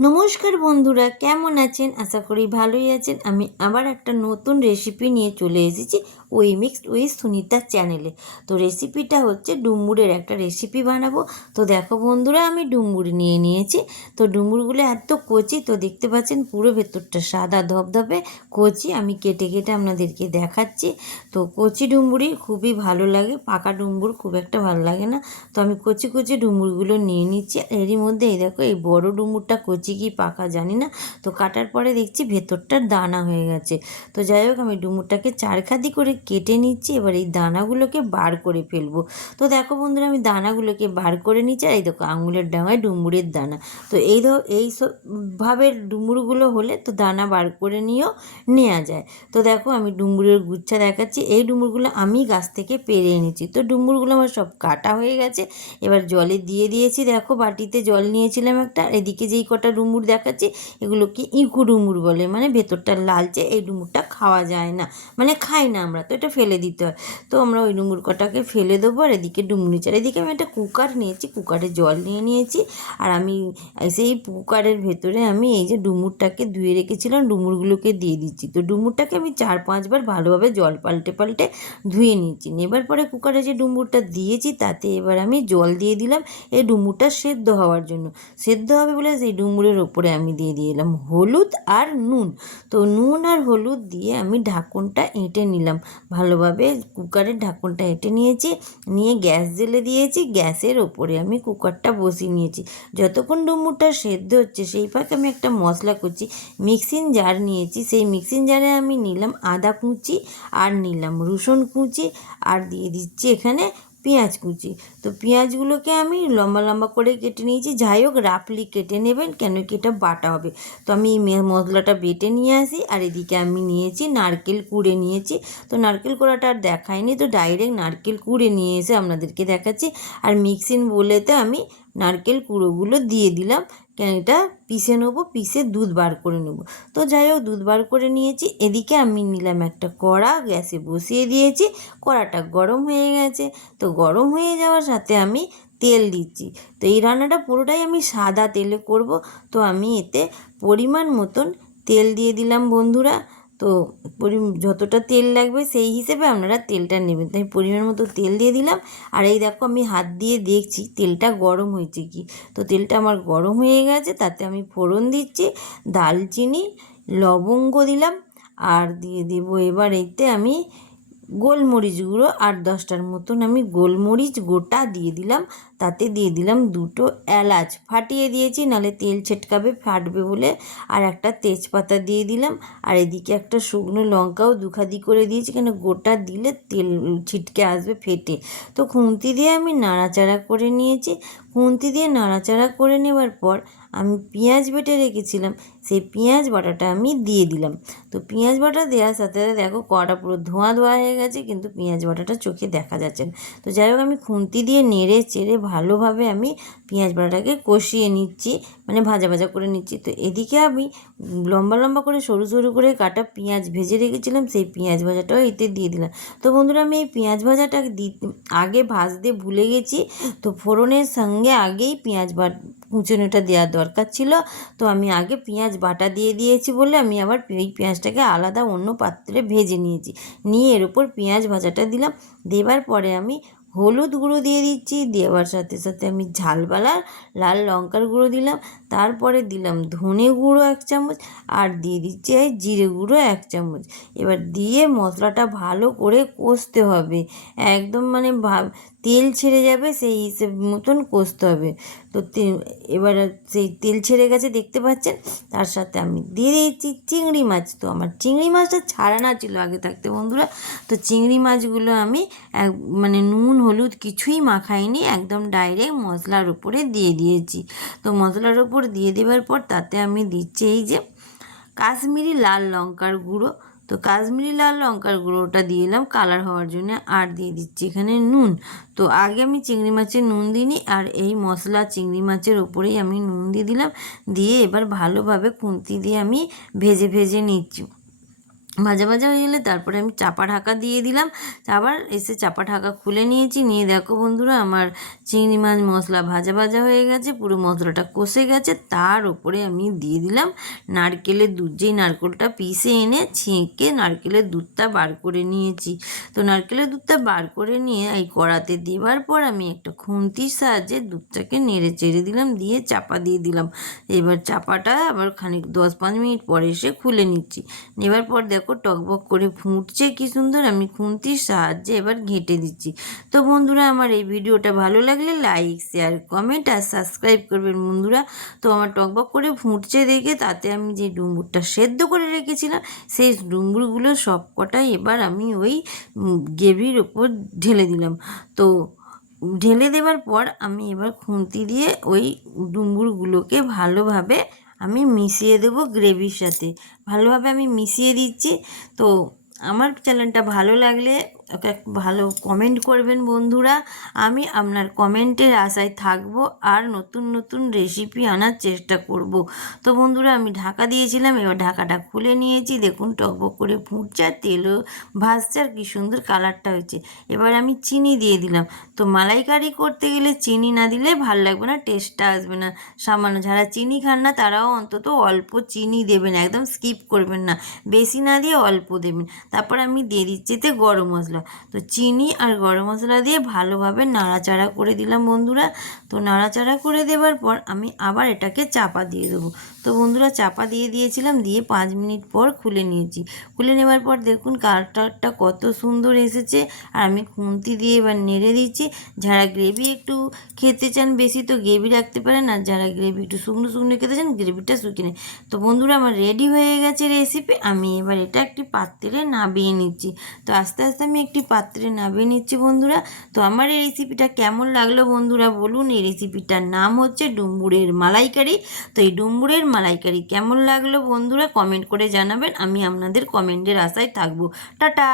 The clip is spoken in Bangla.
নমস্কার বন্ধুরা, কেমন আছেন? আশা করি ভালোই আছেন। আমি আবার একটা নতুন রেসিপি নিয়ে চলে এসেছি ওই মিক্সড উইথ সুনিতা চ্যানেলে। তো রেসিপিটা হচ্ছে ডুমুরের একটা রেসিপি বানাবো। তো দেখো বন্ধুরা, আমি ডুমুর নিয়ে নিয়েছি। তো ডুমুরগুলো এত কচি, তো দেখতে পাচ্ছেন পুরো ভেতরটা সাদা ধবধবে কচি। আমি কেটে কেটে আপনাদেরকে দেখাচ্ছি। তো কচি ডুমুরই খুবই ভালো লাগে, পাকা ডুমুর খুব একটা ভালো লাগে না। তো আমি কচি কচি ডুমুরগুলো নিয়ে নিচ্ছি। এরই মধ্যে এই দেখো, এই বড় ডুমুরটা কচি কি পাকা জানি না, তো কাটার পরে দেখছি ভেতরটা দানা হয়ে গেছে। তো যাই হোক, আমি ডুমুরটাকে চারখাদি করে কেটে নিচ্ছি। এবার এই দানাগুলোকে বার করে ফেলবো। তো দেখো বন্ধুরা, আমি দানাগুলোকে বার করে নিচ্ছি। আর এই দেখো, আঙুলের ডাঙায় ডুমুরের দানা। তো এই ভাবে ডুমুরগুলো হলে তো দানা বার করে নিয়েও নেওয়া যায়। তো দেখো, আমি ডুমুরের গুচ্ছা দেখাচ্ছি। এই ডুমুরগুলো আমি গাছ থেকে পেরে এনেছি। তো ডুমুরগুলো আমার সব কাটা হয়ে গেছে। এবার জলে দিয়ে দিয়েছি। দেখো, বাটিতে জল নিয়েছিলাম একটা। এদিকে যেই কটা ডুমুর দেখাচ্ছি, এগুলোকে ইঁকু ডুমুর বলে, মানে ভেতরটা লালচে। এই ডুমুরটা খাওয়া যায় না, মানে খাই না আমরা, তো এটা ফেলে দিতে হয়। তো আমরা ওই ডুমুর কটাকে ফেলে দেবো। আর এদিকে ডুমুর চার, এদিকে আমি একটা কুকার নিয়েছি, কুকারে জল নিয়ে নিয়েছি। আর আমি সেই কুকারের ভেতরে আমি এই যে ডুমুরটাকে ধুয়ে রেখেছিলাম, ডুমুরগুলোকে দিয়ে দিচ্ছি। তো ডুমুরটাকে আমি 4-5 বার ভালোভাবে জল পাল্টে পাল্টে ধুয়ে নিচ্ছি। নেবার পরে কুকারে যে ডুমুরটা দিয়েছি, তাতে এবার আমি জল দিয়ে দিলাম এই ডুমুরটা সেদ্ধ হওয়ার জন্য। সেদ্ধ হবে বলে সেই ডুমুরের ওপরে আমি দিয়ে দিলাম হলুদ আর নুন। তো নুন আর হলুদ দিয়ে আমি ঢাকনটা এঁটে নিলাম ভালোভাবে। কুকারের ঢাকনটা এঁটে নিয়েছি, নিয়ে গ্যাস জ্বেলে দিয়েছি। গ্যাসের ওপরে আমি কুকারটা বসিয়ে নিয়েছি। যতক্ষণ ডুমুরটা সেদ্ধ হচ্ছে, সেই ফাঁকে আমি একটা মশলা করছি। মিক্সিং জার নিয়েছি, সেই মিক্সিং জারে আমি নিলাম আদা কুচি, আর নিলাম রসুন কুচি, আর দিয়ে দিচ্ছি এখানে পেঁয়াজ কুচি। তো পেঁয়াজগুলোকে আমি লম্বা লম্বা করে কেটে নিয়েছি। যাই হোক, রাফলি কেটে নেবেন, কেন কি এটা বাটা হবে। তো আমি এই মশলাটা বেটে নিয়ে আসি। আর এদিকে আমি নিয়েছি নারকেল কুড়ে নিয়েছি। তো নারকেল কোড়াটা আর দেখাইনি, তো ডাইরেক্ট নারকেল কুড়ে নিয়ে এসে আপনাদেরকে দেখাচ্ছি। আর মিক্সিং বলেতে আমি নারকেল কুড়োগুলো দিয়ে দিলাম, কেন এটা পিষে নেবো, পিষে দুধ বার করে নেবো। তো যাই হোক, দুধ বার করে নিয়েছি। এদিকে আমি নিলাম একটা কড়া, গ্যাসে বসিয়ে দিয়েছি। কড়াটা গরম হয়ে গেছে। তো গরম হয়ে যাওয়ার সাথে আমি তেল দিচ্ছি। তো এই রান্নাটা পুরোটাই আমি সাদা তেলে করব। তো আমি এতে পরিমাণ মতন তেল দিয়ে দিলাম বন্ধুরা। তো যতটা তেল লাগবে সেই হিসেবে আপনারা তেলটা নেবেন। তাই পরিমাণ মতো তেল দিয়ে দিলাম। আর এই দেখো, আমি হাত দিয়ে দেখছি তেলটা গরম হয়েছে কি। তো তেলটা আমার গরম হয়ে গেছে। তাতে আমি ফোড়ন দিচ্ছি, দালচিনি, লবঙ্গ দিলাম। আর দিয়ে দেবো এবার এতে আমি গোলমরিচ গুঁড়ো 8-10টার মতন আমি গোলমরিচ গোটা দিয়ে দিলাম। তাতে দিয়ে দিলাম 2টো এলাচ ফাটিয়ে দিয়েছি, নাহলে তেল ছিটকাবে, ফাটবে বলে। আর একটা তেজপাতা দিয়ে দিলাম। আর এদিকে একটা শুকনো লঙ্কাও দুখাদি করে দিয়েছি, কেন গোটা দিলে তেল ছিটকে আসবে ফেটে। তো খুন্তি দিয়ে আমি নাড়াচাড়া করে নিয়েছি। খুন্তি দিয়ে নাড়াচাড়া করে নেওয়ার পর আমি পেঁয়াজ বেটে রেখেছিলাম, সেই পেঁয়াজ বাটাটা আমি দিয়ে দিলাম। তো পেঁয়াজ বাটা দেওয়ার সাথে সাথে দেখো, কড়া পুরো ধোঁয়া ধোঁয়া হয়ে গেছে, কিন্তু পেঁয়াজ বাটাটা চোখে দেখা যাচ্ছে না। তো যাই হোক, আমি খুন্তি দিয়ে নেড়ে চেড়ে ভালোভাবে আমি পেঁয়াজ বাটাটাকে কষিয়ে নিচ্ছি, মানে ভাজা ভাজা করে নিচ্ছি। তো এদিকে আমি লম্বা লম্বা করে সরু সরু করে কাটা পেঁয়াজ ভেজে রেখেছিলাম, সেই পেঁয়াজ ভাজাটাও এতে দিয়ে দিলাম। তো বন্ধুরা, আমি এই পেঁয়াজ ভাজাটা আগে ভাজতে ভুলে গেছি। তো ফোড়নের সঙ্গে আগেই পেঁয়াজ কুচনোটা দেওয়ার দরকার ছিল। তো আমি আগে পেঁয়াজ বাটা দিয়ে দিয়েছি বলে আমি আবার এই পেঁয়াজটাকে আলাদা অন্য পাত্রে ভেজে নিয়েছি। নিয়ে এর উপর পেঁয়াজ ভাজাটা দিলাম। দেবার পরে আমি হলুদ গুঁড়ো দিয়ে দিচ্ছি। দেওয়ার সাথে সাথে আমি ঝালবালা লাল লঙ্কার গুঁড়ো দিলাম। তারপরে দিলাম ধনে গুঁড়ো 1 চামচ, আর দিয়ে দিচ্ছি জিরে গুঁড়ো 1 চামচ। এবার দিয়ে মশলাটা ভালো করে কষতে হবে, একদম মানে তেল ছেড়ে যাবে সেই হিসেব মতন কষতে হবে। তো এবার সেই তেল ছেড়ে গেছে দেখতে পাচ্ছেন। তার সাথে আমি দিয়ে দিয়েছি চিংড়ি মাছ। তো আমার চিংড়ি মাছটা ছাড়ানো ছিল আগে থাকতে বন্ধুরা। তো চিংড়ি মাছগুলো আমি মানে নুন হলুদ কিছুই মাখাইনি, একদম ডাইরেক্ট মশলার উপরে দিয়ে দিয়েছি। তো মশলার উপর দিয়ে দেওয়ার পর তাতে আমি দিচ্ছি এই যে কাশ্মীরি লাল লঙ্কার গুঁড়ো। তো কাশ্মীরি লাল লঙ্কার গুঁড়োটা দিয়ে দিলাম কালার হওয়ার জন্য। আর দিয়ে দিচ্ছি এখানে নুন। তো আগে আমি চিংড়ি মাছের নুন দিইনি, আর এই মশলা চিংড়ি মাছের ওপরেই আমি নুন দিয়ে দিলাম। দিয়ে এবার ভালোভাবে খুন্তি দিয়ে আমি ভেজে ভেজে নিচ্ছি। ভাজা ভাজা হয়ে গেলে তারপরে আমি চাপা ঢাকা দিয়ে দিলাম। আবার এসে চাপা ঢাকা খুলে নিয়েছি, নিয়ে দেখো বন্ধুরা আমার চিংড়ি মাছ মশলা ভাজা ভাজা হয়ে গেছে, পুরো মশলাটা কষে গেছে। তার উপরে আমি দিয়ে দিলাম নারকেলের দুধ, যেই নারকেলটা পিষে এনে ছেঁকে নারকেলের দুধটা বার করে নিয়েছি। তো নারকেলের দুধটা বার করে নিয়ে এই কড়াতে দেওয়ার পর আমি একটা খুন্তির সাহায্যে দুধটাকে নেড়ে চেড়ে দিলাম, দিয়ে চাপা দিয়ে দিলাম। এবার চাপাটা আবার খানিক 10-5 মিনিট পরে এসে খুলে নিচ্ছি। নেবার পর দেখো টকবক করে ফুটছে কি সুন্দর, আমি খুন্তির সাহায্যে এবার ঘেঁটে দিচ্ছি। তো বন্ধুরা আমার এই ভিডিওটা ভালো লাগলে লাইক, শেয়ার, কমেন্ট আর সাবস্ক্রাইব করবেন বন্ধুরা। তো আমার টকবক করে ফুটছে দেখে তাতে আমি যে ডুমুরটা সেদ্ধ করে রেখেছিলাম সেই ডুমুরগুলো সব কটাই এবার আমি ওই গ্রেভির ওপর ঢেলে দিলাম। তো ঢেলে দেওয়ার পর আমি এবার খুন্তি দিয়ে ওই ডুমুরগুলোকে ভালোভাবে আমি মিশিয়ে দেবো গ্রেভির সাথে, ভালোভাবে আমি মিশিয়ে দিচ্ছি। তো আমার চ্যানেলটা ভালো লাগলে একটা ভালো কমেন্ট করবেন বন্ধুরা, আমি আপনার কমেন্টের আশায় থাকবো আর নতুন নতুন রেসিপি আনার চেষ্টা করব। তো বন্ধুরা আমি ঢাকা দিয়েছিলাম, এবার ঢাকাটা খুলে নিয়েছি, দেখুন টকবক করে ফুটছে আর তেলও ভাসছে আর কি সুন্দর কালারটা হয়েছে। এবার আমি চিনি দিয়ে দিলাম। তো মালাইকারি করতে গেলে চিনি না দিলে ভালো লাগবে না, টেস্টটা আসবে না। সামান্য যারা চিনি খান না তারাও অন্তত অল্প চিনি দেবেন, একদম স্কিপ করবেন না, বেশি না দিয়ে অল্প দেবেন। তারপর আমি দিয়ে দিচ্ছি এতে গরম মশলা। তো চিনি আর গরম মশলা দিয়ে ভালোভাবে নাড়াচাড়া করে দিলাম বন্ধুরা। তো নাড়াচাড়া করে দেওয়ার পর আমি আবার এটাকে চাপা দিয়ে দেবো। তো বন্ধুরা চাপা দিয়ে দিয়েছিলাম, দিয়ে 5 মিনিট পর খুলে নিয়েছি। খুলে নেওয়ার পর দেখুন কালারটা কত সুন্দর এসেছে। আর আমি খুন্তি দিয়ে এবার নেড়ে দিচ্ছি। যারা গ্রেভি একটু খেতে চান বেশি তো গ্রেভি রাখতে পারেন, আর যারা গ্রেভি একটু শুকনো শুকনো খেতে চান গ্রেভিটা শুকিয়ে। তো বন্ধুরা আমার রেডি হয়ে গেছে রেসিপি। আমি এবার এটা একটি পাত্রে নামিয়ে নিচ্ছি। তো আস্তে আস্তে আমি একটি পাত্রে নামিয়ে নিচ্ছি বন্ধুরা। তো আমার এই রেসিপিটা কেমন লাগলো বন্ধুরা বলুন। এই রেসিপিটার নাম হচ্ছে ডুমুরের মালাইকারি। তো এই ডুমুরের মালাইকারি কেমন লাগলো বন্ধুরা কমেন্ট করে জানাবেন, আমি আপনাদের কমেন্টের আশায় থাকবো। টাটা।